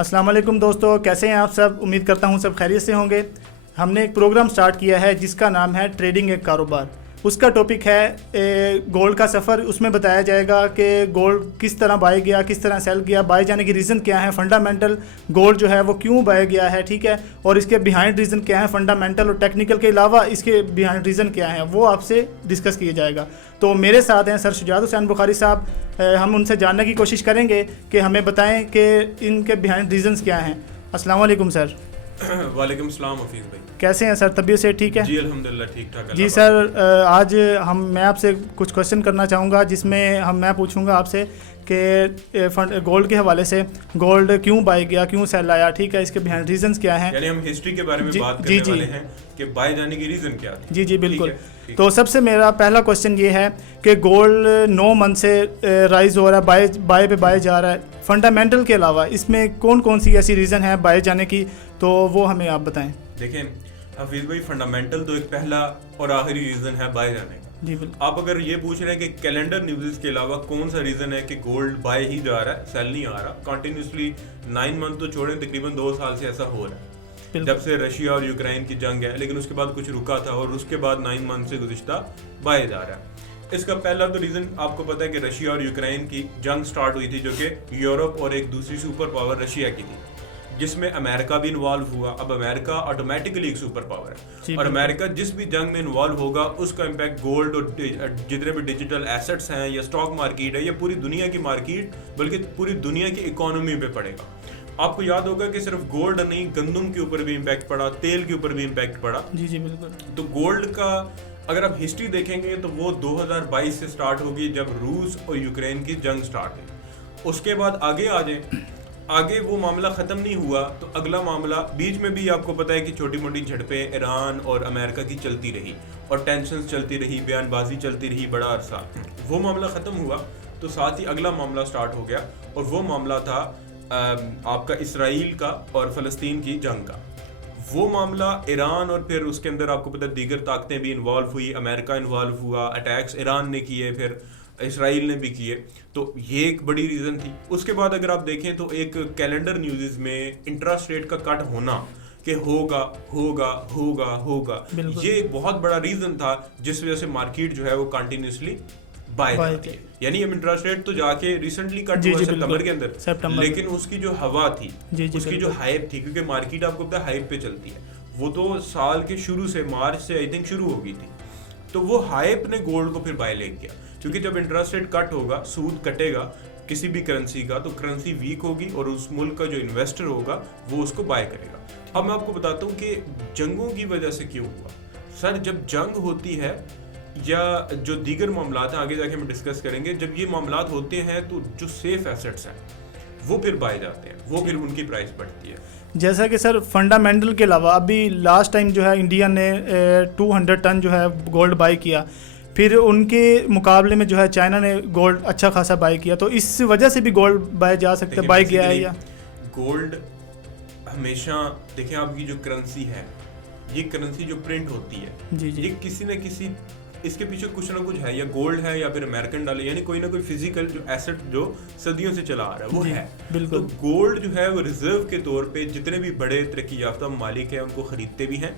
अस्सलाम वालेकुम दोस्तों, कैसे हैं आप सब। उम्मीद करता हूं सब खैरियत से होंगे। हमने एक प्रोग्राम स्टार्ट किया है जिसका नाम है ट्रेडिंग एक कारोबार। उसका टॉपिक है गोल्ड का सफ़र। उसमें बताया जाएगा कि गोल्ड किस तरह बाय गया, किस तरह सेल किया, बाय जाने की रीज़न क्या है, फंडामेंटल गोल्ड जो है वो क्यों बाय गया है, ठीक है, और इसके बिहाइंड रीज़न क्या है, फंडामेंटल और टेक्निकल के अलावा इसके बिहाइंड रीज़न क्या है, वो आपसे डिस्कस किया जाएगा। तो मेरे साथ हैं सर शुजात हुसैन बुखारी साहब। हम उनसे जानने की कोशिश करेंगे कि हमें बताएं कि इनके बिहाइंड रीजंस क्या हैं। अस्सलाम वालेकुम सर। वालेकुम सलाम हफीज़ भाई, कैसे हैं सर, तबियत से ठीक है? जी अल्हम्दुलिल्लाह ठीक ठाक। जी सर, आज मैं आपसे कुछ क्वेश्चन करना चाहूँगा जिसमें मैं पूछूँगा आपसे कि गोल्ड के हवाले से गोल्ड क्यों बाय गया, क्यों सेल आया, ठीक है, इसके बिहाइंड रीजंस क्या हैं। यानी हम हिस्ट्री के बारे में बात करने वाले हैं कि बाय जाने की रीज़न क्या थी। जी जी बिल्कुल। तो सबसे मेरा पहला क्वेश्चन ये है कि गोल्ड 9 मंथ से राइज हो रहा है, बाय पे बाय जा रहा है। फंडामेंटल के अलावा इसमें कौन कौन सी ऐसी रीज़न है बाय जाने की, तो वो हमें आप बताएं। देखें हफीज़ भाई, फंडामेंटल तो एक पहला और आखिरी रीज़न है बाय जाने का। जी बिल्कुल। आप अगर ये पूछ रहे हैं कि कैलेंडर न्यूज़ के अलावा कौन सा रीज़न है कि गोल्ड बाय ही जा रहा है, सेल नहीं आ रहा, कंटिन्यूसली 9 मंथ तो छोड़ें, तकरीबन 2 साल से ऐसा हो रहा है जब से रशिया और यूक्रेन की जंग है, लेकिन उसके बाद कुछ रुका था और उसके बाद 9 मंथ से गुज़िश्ता बाय जा रहा है। इसका पहला तो रीज़न आपको पता है कि रशिया और यूक्रेन की जंग स्टार्ट हुई थी, जो कि यूरोप और एक दूसरी सुपर पावर रशिया की थी, जिसमें अमेरिका भी इन्वॉल्व हुआ। अब अमेरिका ऑटोमेटिकली एक सुपर पावर है और अमेरिका जिस भी जंग में इन्वॉल्व होगा उसका इम्पैक्ट गोल्ड और जितने भी डिजिटल एसेट्स हैं या स्टॉक मार्केट है या पूरी दुनिया की मार्केट, बल्कि पूरी दुनिया की इकोनॉमी पे पड़ेगा। आपको याद होगा कि सिर्फ गोल्ड नहीं, गंदम के ऊपर भी इम्पैक्ट पड़ा, तेल के ऊपर भी इम्पैक्ट पड़ा। जी जी बिल्कुल। तो गोल्ड का अगर आप हिस्ट्री देखेंगे तो वो 2022 से स्टार्ट होगी जब रूस और यूक्रेन की जंग स्टार्ट हुई। उसके बाद आगे आ जाए, आगे वो मामला ख़त्म नहीं हुआ तो अगला मामला, बीच में भी आपको पता है कि छोटी मोटी झड़पें ईरान और अमेरिका की चलती रही और टेंशन चलती रही, बयानबाजी चलती रही बड़ा अरसा। वो मामला ख़त्म हुआ तो साथ ही अगला मामला स्टार्ट हो गया और वो मामला था आपका इसराइल का और फ़लस्तीन की जंग का। वो मामला ईरान और फिर उसके अंदर आपको पता दीगर ताकतें भी इन्वॉल्व हुई, अमेरिका इन्वॉल्व हुआ, अटैक्स ईरान ने किए, फिर इसराइल ने भी किए, तो ये एक बड़ी रीज़न थी। उसके बाद अगर आप देखें तो एक कैलेंडर न्यूज़ में इंटरेस्ट रेट का कट होना कि होगा होगा होगा होगा, ये एक बहुत बड़ा रीज़न था जिस वजह से मार्केट जो है वो कंटिन्यूसली बाय जाती है। यानी अब इंटरेस्ट रेट तो जाके रिसेंटली कट हुआ सितंबर के अंदर, लेकिन उसकी जो हवा थी, उसकी जो हाइप थी, क्योंकि मार्केट आपको पता है हाइप पे चलती है, वो तो साल के शुरू से, मार्च से आई थिंक शुरू हो गई थी, तो वो हाइप ने गोल्ड को फिर बाय ले गया। क्योंकि जब इंटरेस्ट रेट कट होगा, सूद कटेगा किसी भी करेंसी का, तो करेंसी वीक होगी और उस मुल्क का जो इन्वेस्टर होगा वो उसको बाय करेगा। अब मैं आपको बताता हूँ कि जंगों की वजह से क्यों हुआ। सर, जब जंग होती है या जो दीगर मामलात हैं, आगे जाके हम डिस्कस करेंगे, जब ये मामलात होते हैं तो जो सेफ एसेट्स हैं वो फिर बाय जाते हैं, वो फिर उनकी प्राइस बढ़ती है। जैसा कि सर फंडामेंटल के अलावा अभी लास्ट टाइम जो है इंडिया ने 200 टन जो है गोल्ड बाय किया, फिर उनके मुकाबले में जो है चाइना ने गोल्ड अच्छा खासा बाय किया, तो इस वजह से भी गोल्ड बाय जा सकता है, बाय किया है। या गोल्ड हमेशा देखें, आपकी जो करेंसी है, ये करेंसी जो प्रिंट होती है, जी जी, ये किसी न किसी इसके पीछे कुछ ना कुछ है, या गोल्ड है या फिर अमेरिकन डॉलर, यानी कोई ना कोई फिजिकल जो एसेट जो सदियों से चला आ रहा है वो है। बिल्कुल। तो गोल्ड जो है वो रिजर्व के तौर पे जितने भी बड़े तरक्की याफ्ता ममालिक हैं उनको खरीदते भी हैं,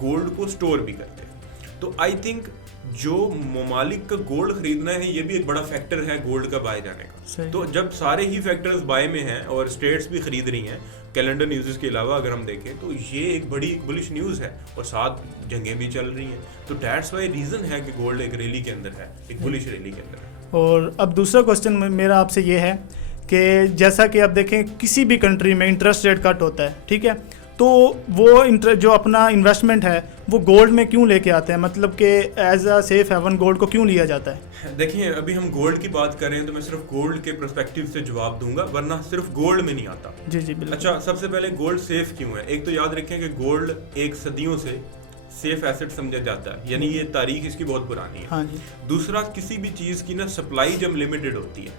गोल्ड को स्टोर भी करते हैं। तो आई थिंक जो ममालिक का गोल्ड खरीदना है, ये भी एक बड़ा फैक्टर है गोल्ड का बाय जाने का। तो जब सारे ही फैक्टर्स बाय में हैं और स्टेट्स भी खरीद रही हैं कैलेंडर न्यूज़ के अलावा अगर हम देखें, तो ये एक बड़ी बुलिश न्यूज़ है और साथ जंगें भी चल रही हैं, तो दैट्स वाई रीज़न है कि गोल्ड एक रैली के अंदर है, एक बुलिश रैली के अंदर है। और अब दूसरा क्वेश्चन मेरा आपसे ये है कि जैसा कि आप देखें किसी भी कंट्री में इंटरेस्ट रेट कट होता है, ठीक है, तो वो जो अपना इन्वेस्टमेंट है वो गोल्ड में क्यों लेके आते हैं, मतलब कि as a safe haven gold को क्यों लिया जाता है? देखिए, अभी हम गोल्ड की बात करें तो मैं सिर्फ गोल्ड के पर्सपेक्टिव से जवाब दूंगा, वरना सिर्फ गोल्ड में नहीं आता। जी जी बिल्कुल। अच्छा, सबसे पहले गोल्ड सेफ क्यों है? एक तो याद रखें कि गोल्ड एक सदियों से सेफ एसेट समझा जाता है, यानी ये तारीख इसकी बहुत पुरानी है। हाँ जी। दूसरा, किसी भी चीज़ की ना सप्लाई जब लिमिटेड होती है,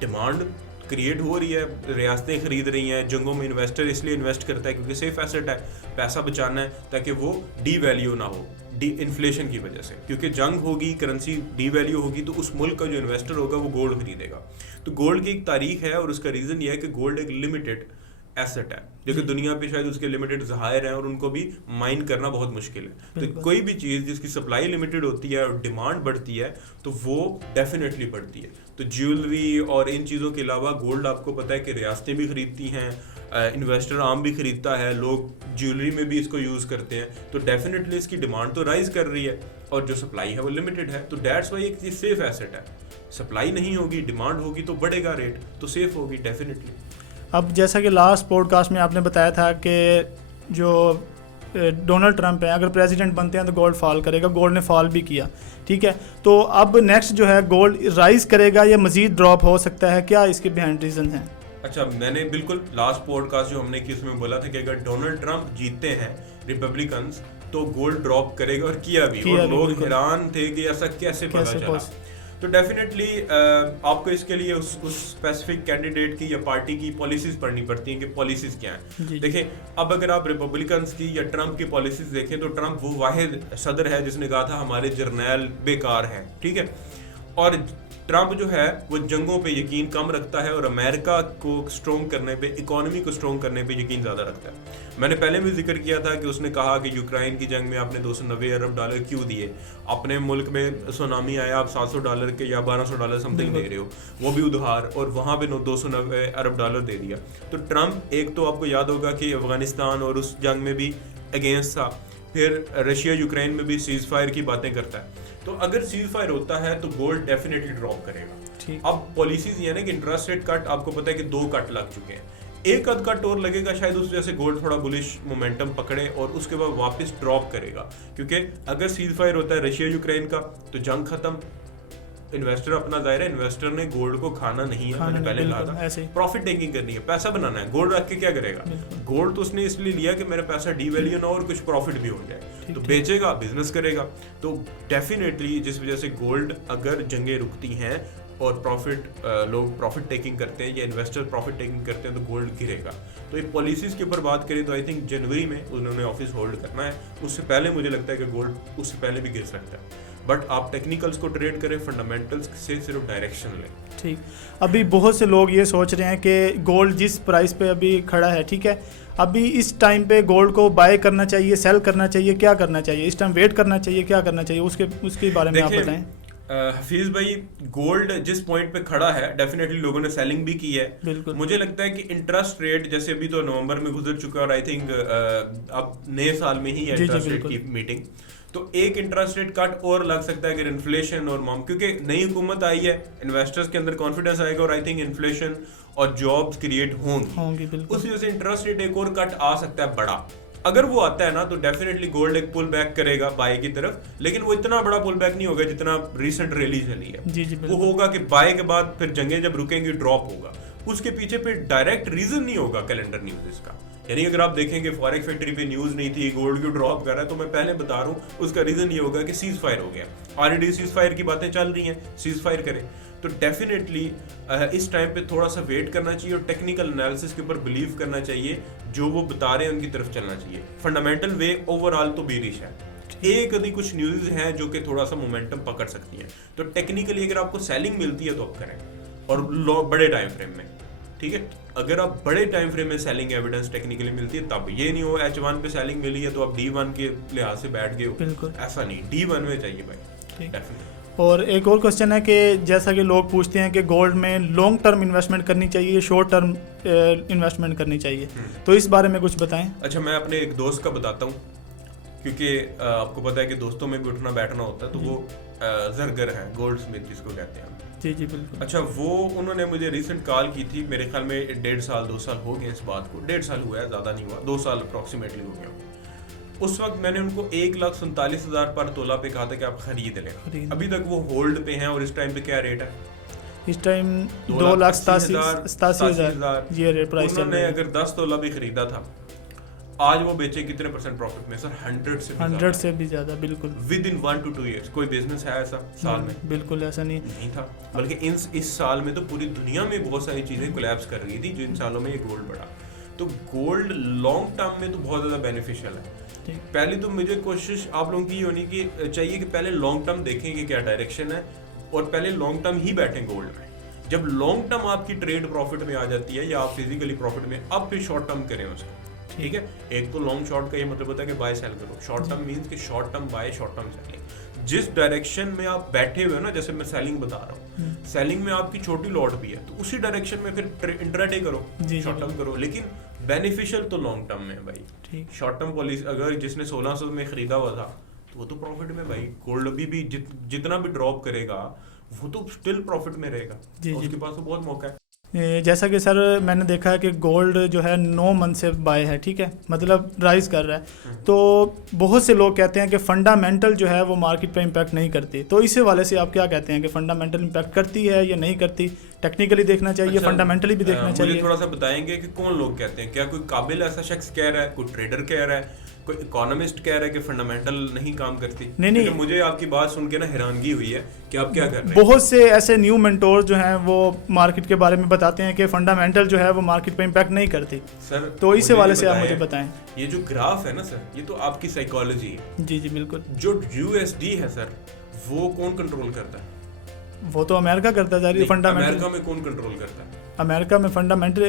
डिमांड क्रिएट हो रही है, रियासतें खरीद रही हैं, जंगों में इन्वेस्टर इसलिए इन्वेस्ट करता है क्योंकि सेफ एसेट है, पैसा बचाना है ताकि वो डी वैल्यू ना हो, डी इन्फ्लेशन की वजह से, क्योंकि जंग होगी, करेंसी डी वैल्यू होगी, तो उस मुल्क का जो इन्वेस्टर होगा वो गोल्ड खरीदेगा। तो गोल्ड की एक तारीख है और उसका रीज़न ये है कि गोल्ड एक लिमिटेड एसेट है जो कि दुनिया पे शायद उसके लिमिटेड ज़ाहिर हैं और उनको भी माइन करना बहुत मुश्किल है। तो कोई भी चीज़ जिसकी सप्लाई लिमिटेड होती है और डिमांड बढ़ती है तो वो डेफिनेटली बढ़ती है। तो ज्वेलरी और इन चीज़ों के अलावा गोल्ड आपको पता है कि रियासतें भी खरीदती हैं, इन्वेस्टर आम भी खरीदता है, लोग ज्वेलरी में भी इसको यूज़ करते हैं। तो डेफिनेटली इसकी डिमांड तो राइज कर रही है और जो सप्लाई है वो लिमिटेड है। तो दैट्स वाई एक चीज़ सेफ एसेट है। सप्लाई नहीं होगी, डिमांड होगी तो बढ़ेगा रेट, तो सेफ होगी डेफिनेटली। अब जैसा कि लास्ट पॉडकास्ट में आपने बताया था कि जो डोनाल्ड ट्रंप है अगर प्रेसिडेंट बनते हैं तो गोल्ड फॉल करेगा, गोल्ड ने फॉल भी किया, ठीक है। तो अब नेक्स्ट जो है गोल्ड राइज करेगा या मजीद ड्रॉप हो सकता है, क्या इसके बिहाइंड रीजन हैं? अच्छा, मैंने बिल्कुल लास्ट पॉडकास्ट जो हमने की उसमें बोला था कि अगर डोनाल्ड ट्रंप जीतते हैं रिपब्लिकन्स तो गोल्ड ड्रॉप करेगा, और किया भी और लोग हैरान थे कि ऐसा कैसे पता चला। तो डेफिनेटली आपको इसके लिए उस स्पेसिफिक कैंडिडेट की या पार्टी की पॉलिसीज पढ़नी पड़ती हैं कि पॉलिसीज क्या हैं। देखें, अब अगर आप रिपब्लिकन्स की या ट्रंप की पॉलिसीज देखें तो ट्रंप वो वाहिद सदर है जिसने कहा था हमारे जर्नैल बेकार हैं, ठीक है। और ट्रंप जो है वो जंगों पे यकीन कम रखता है और अमेरिका को स्ट्रॉन्ग करने पे, इकोनॉमी को स्ट्रॉन्ग करने पे यकीन ज़्यादा रखता है। मैंने पहले भी जिक्र किया था कि उसने कहा कि यूक्रेन की जंग में आपने $290 अरब क्यों दिए, अपने मुल्क में सुनामी आया आप $700 के या $1200 समथिंग दे रहे हो, वो भी उधार, और वहाँ पे $290 अरब दे दिया। तो ट्रंप एक तो आपको याद होगा कि अफगानिस्तान और उस जंग में भी अगेंस्ट था, फिर रशिया यूक्रेन में भी सीज फायर की बातें करता है। तो अगर सीज फायर होता है तो गोल्ड डेफिनेटली ड्रॉप करेगा। अब पॉलिसीज ये है ना कि इंटरेस्ट रेट कट, आपको पता है कि 2 कट लग चुके हैं, एक अद कट और लगेगा शायद, उस वजह से गोल्ड थोड़ा बुलिश मोमेंटम पकड़े और उसके बाद वापस ड्रॉप करेगा। क्योंकि अगर सीज फायर होता है रशिया यूक्रेन का तो जंग खत्म, इन्वेस्टर अपना जाहिर है, इन्वेस्टर ने गोल्ड को खाना नहीं है, मैंने पहले कहा था, प्रॉफिट टेकिंग करनी है, पैसा बनाना है। गोल्ड रख के क्या करेगा? गोल्ड तो उसने इसलिए लिया कि मेरा पैसा डीवैल्यू ना हो और कुछ प्रॉफिट भी हो जाए, तो बेचेगा, बिजनेस करेगा। तो डेफिनेटली जिस वजह से गोल्ड, अगर जंगें रुकती हैं और लोग प्रॉफिट टेकिंग करते हैं या इन्वेस्टर प्रॉफिट टेकिंग करते हैं तो गोल्ड गिरेगा। तो ये पॉलिसीज के ऊपर बात करें तो आई थिंक जनवरी में उन्होंने ऑफिस होल्ड करना है, उससे पहले मुझे लगता है कि गोल्ड उससे पहले भी गिर सकता है। बट आप टेक्निकल्स को ट्रेड करें, फंडामेंटल्स से सिर्फ डायरेक्शन लें। ठीक, अभी बहुत से लोग ये सोच रहे हैं कि गोल्ड जिस प्राइस पे अभी खड़ा है, ठीक है, अभी इस टाइम पे गोल्ड को बाय करना चाहिए, सेल करना चाहिए, क्या करना चाहिए? इस टाइम वेट करना चाहिए, क्या करना चाहिए? उसके बारे में आप बताएं। हफीज भाई, गोल्ड जिस पॉइंट पे खड़ा है डेफिनेटली लोगों ने सेलिंग भी की है। बिल्कुल। मुझे लगता है कि इंटरेस्ट रेट जैसे अभी तो नवंबर में गुजर चुका है और आई थिंक अब नए साल में ही है इंटरेस्ट रेट की मीटिंग, तो एक इंटरेस्ट रेट कट और लग सकता है अगर इन्फ्लेशन और क्योंकि नई हुकूमत आई है, इन्वेस्टर्स के अंदर कॉन्फिडेंस आएगा और आई थिंक इन्फ्लेशन और जॉब्स क्रिएट होंगी, उस वजह से इंटरेस्ट रेट एक और कट आ सकता है बड़ा। अगर वो आता है ना तो डेफिनेटली गोल्ड एक पुल बैक करेगा बाय की तरफ, लेकिन वो इतना बड़ा पुल बैक नहीं होगा जितना रीसेंट रैली चली है। जी, वो होगा कि बाय के बाद फिर जंगें जब रुकेंगी ड्रॉप होगा, उसके पीछे पे डायरेक्ट रीजन नहीं होगा कैलेंडर न्यूज इसका। यानी अगर आप देखेंगे फॉरेक्स फैक्ट्री पे न्यूज नहीं थी, गोल्ड क्यों ड्रॉप कर रहा है, तो मैं पहले बता रहा हूँ उसका रीजन ये होगा कि सीज फायर हो गया, ऑलरेडी सीज फायर की बातें चल रही हैं, सीज फायर करें। तो डेफिनेटली इस टाइम पे थोड़ा सा वेट करना चाहिए और टेक्निकल एनालिसिस के ऊपर बिलीव करना चाहिए, जो वो बता रहे हैं उनकी तरफ चलना चाहिए। फंडामेंटल वे ओवरऑल तो बेरिश है, एक आधी कुछ न्यूज़ हैं जो कि थोड़ा सा मोमेंटम पकड़ सकती हैं। तो टेक्निकली अगर आपको सेलिंग मिलती है तो आप करें, और बड़े टाइम फ्रेम में, ठीक है। अगर आप बड़े टाइम फ्रेम में सेलिंग एविडेंस टेक्निकली मिलती है तब, ये नहीं हो H1 पे सेलिंग मिली है तो आप D1 के लिहाज से बैठ गए हो, ऐसा नहीं, D1 में चाहिए भाई डेफिनेटली। और एक और क्वेश्चन है कि जैसा कि लोग पूछते हैं कि गोल्ड में लॉन्ग टर्म इन्वेस्टमेंट करनी चाहिए, शॉर्ट टर्म इन्वेस्टमेंट करनी चाहिए, तो इस बारे में कुछ बताएं। अच्छा, मैं अपने एक दोस्त का बताता हूँ, क्योंकि आपको पता है कि दोस्तों में भी उठना बैठना होता है, तो वो जरगर है, गोल्ड स्मिथ जिसको कहते हैं। जी बिल्कुल। अच्छा, उन्होंने मुझे रिसेंट कॉल की थी, मेरे ख्याल में 1.5 साल 2 साल हो गए इस बात को, 1.5 साल हुआ है, ज़्यादा नहीं हुआ, 2 साल अप्रॉक्सीमेटली हो गया। उस वक्त मैंने उनको 1,47,000 पर तोला पे कहा था कि आप खरीद लें। अभी तक वो होल्ड पे हैं और इस टाइम पे क्या रेट है? इस टाइम 2,87,000 ये रेट प्राइस है। उन्होंने अगर 10 तोला भी खरीदा था, आज वो बेचे कितने % प्रॉफिट में? सर 100 से भी ज्यादा। बिल्कुल, विद इन 1 to 2 years। कोई बिजनेस है ऐसा साल में? बिल्कुल ऐसा नहीं था, बल्कि इस साल में तो पूरी दुनिया में बहुत सारी चीजें कोलैप्स कर रही थी जो इन सालों में ये गोल्ड बढ़ा। तो गोल्ड लॉन्ग टर्म में तो बहुत ज्यादा बेनिफिशियल है। पहले तो मुझे कोशिश आप लोगों की होनी की चाहिए कि पहले लॉन्ग टर्म देखें कि क्या डायरेक्शन है और पहले लॉन्ग टर्म ही बैठें गोल्ड में। जब लॉन्ग टर्म आपकी ट्रेड प्रॉफिट में आ जाती है या आप फिजिकली प्रॉफिट में, अब फिर शॉर्ट टर्म करें उसको, ठीक है। एक तो लॉन्ग शॉर्ट का ये मतलब होता है कि बाय सेल करो, शॉर्ट टर्म मींस कि short term by, short term selling. जिस डायरेक्शन में आप बैठे हुए हो ना, जैसे मैं सेलिंग बता रहा हूँ, सेलिंग में आपकी छोटी लॉट भी है तो उसी डायरेक्शन में फिर इंट्राडे करो, शॉर्ट टर्म करो, लेकिन बेनिफिशियल तो लॉन्ग टर्म में है भाई। शॉर्ट टर्म पॉलिसी अगर जिसने 1600 में खरीदा हुआ था तो वो तो प्रॉफिट में भाई। गोल्ड अभी भी जितना भी ड्रॉप करेगा वो तो स्टिल प्रॉफिट में रहेगा, उसके पास तो बहुत मौका है। जैसा कि सर मैंने देखा है कि गोल्ड जो है 9 मंथ से बाय है, ठीक है, मतलब राइज कर रहा है। तो बहुत से लोग कहते हैं कि फंडामेंटल जो है वो मार्केट पे इम्पैक्ट नहीं करती, तो इस वाले से आप क्या कहते हैं कि फंडामेंटल इम्पैक्ट करती है या नहीं करती? टेक्निकली देखना चाहिए, फंडामेंटली भी देखना चाहिए? मुझे थोड़ा सा बताएंगे कि कौन लोग कहते हैं, क्या कोई काबिल ऐसा शख्स कह रहा है, कोई ट्रेडर कह रहा है, कोई इकोनॉमिस्ट कह रहा है कि फंडामेंटल नहीं काम करती? नहीं, मुझे आपकी बात सुन के ना हैरानगी हुई है कि आप क्या कर रहे हैं। बहुत से ऐसे न्यू मेंटोर जो हैं वो मार्केट के बारे में बताते हैं कि फंडामेंटल जो है वो मार्केट पे इम्पैक्ट नहीं करती सर, तो इस वाले से आप मुझे बताएं। ये जो ग्राफ है ना सर, ये तो आपकी साइकोलॉजी है। जी बिल्कुल। जो USD है सर, वो कौन कंट्रोल करता है? वो तो अमेरिका करता है। फंडामेंटल अमेरिका में कौन कंट्रोल करता है? अमेरिका में फंडामेंटल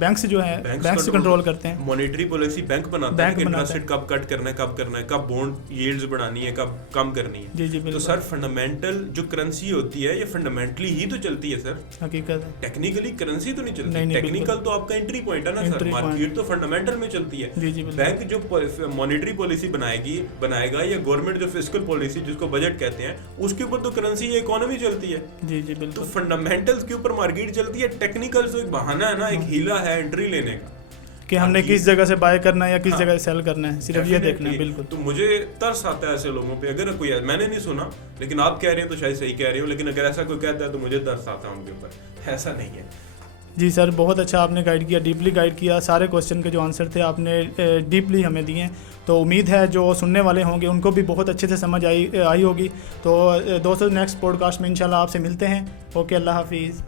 बैंक्स जो हैं, बैंक्स कंट्रोल करते हैं। मॉनेटरी पॉलिसी बैंक बनाता है कि इंटरेस्ट रेट कब कट करना है, कब करना है, कब बॉन्ड यील्ड्स बढ़ानी है, कब कम करनी है। जी तो सर फंडामेंटल जो करेंसी होती है ये फंडामेंटली ही तो चलती है सर, हकीकत है। टेक्निकली करेंसी तो नहीं चलती। टेक्निकल तो आपका एंट्री पॉइंट है ना सर, मार्केट तो फंडामेंटल में चलती है। बैंक जो मॉनेटरी पॉलिसी बनाएगा या गवर्नमेंट जो फिस्कल पॉलिसी जिसको बजट कहते हैं, उसके ऊपर तो करेंसी या इकोनॉमी चलती है। जी बिल्कुल। तो फंडामेंटल्स के ऊपर मार्केट चलती है, टेक्निकल तो एक बहाना है ना, एक हीला है एंट्री लेने का कि हमने किस जगह से बाय करना है या किस जगह से सेल करना है, सिर्फ ये देखना है। बिल्कुल। तो मुझे तरस आता है ऐसे लोगों पे। अगर कोई, मैंने नहीं सुना लेकिन आप कह रहे हैं तो शायद सही कह रहे हो, लेकिन अगर ऐसा कोई कहता है तो मुझे तरस आता है उनके ऊपर। ऐसा नहीं है। जी सर, बहुत अच्छा आपने गाइड किया, डीपली गाइड किया। सारे क्वेश्चन के जो आंसर थे आपने डीपली हमें दिए, तो उम्मीद है जो सुनने वाले होंगे उनको भी बहुत अच्छे से समझ आई होगी। तो दोस्तों नेक्स्ट पॉडकास्ट में इंशाल्लाह आपसे मिलते हैं। ओके, अल्लाह हाफिज़।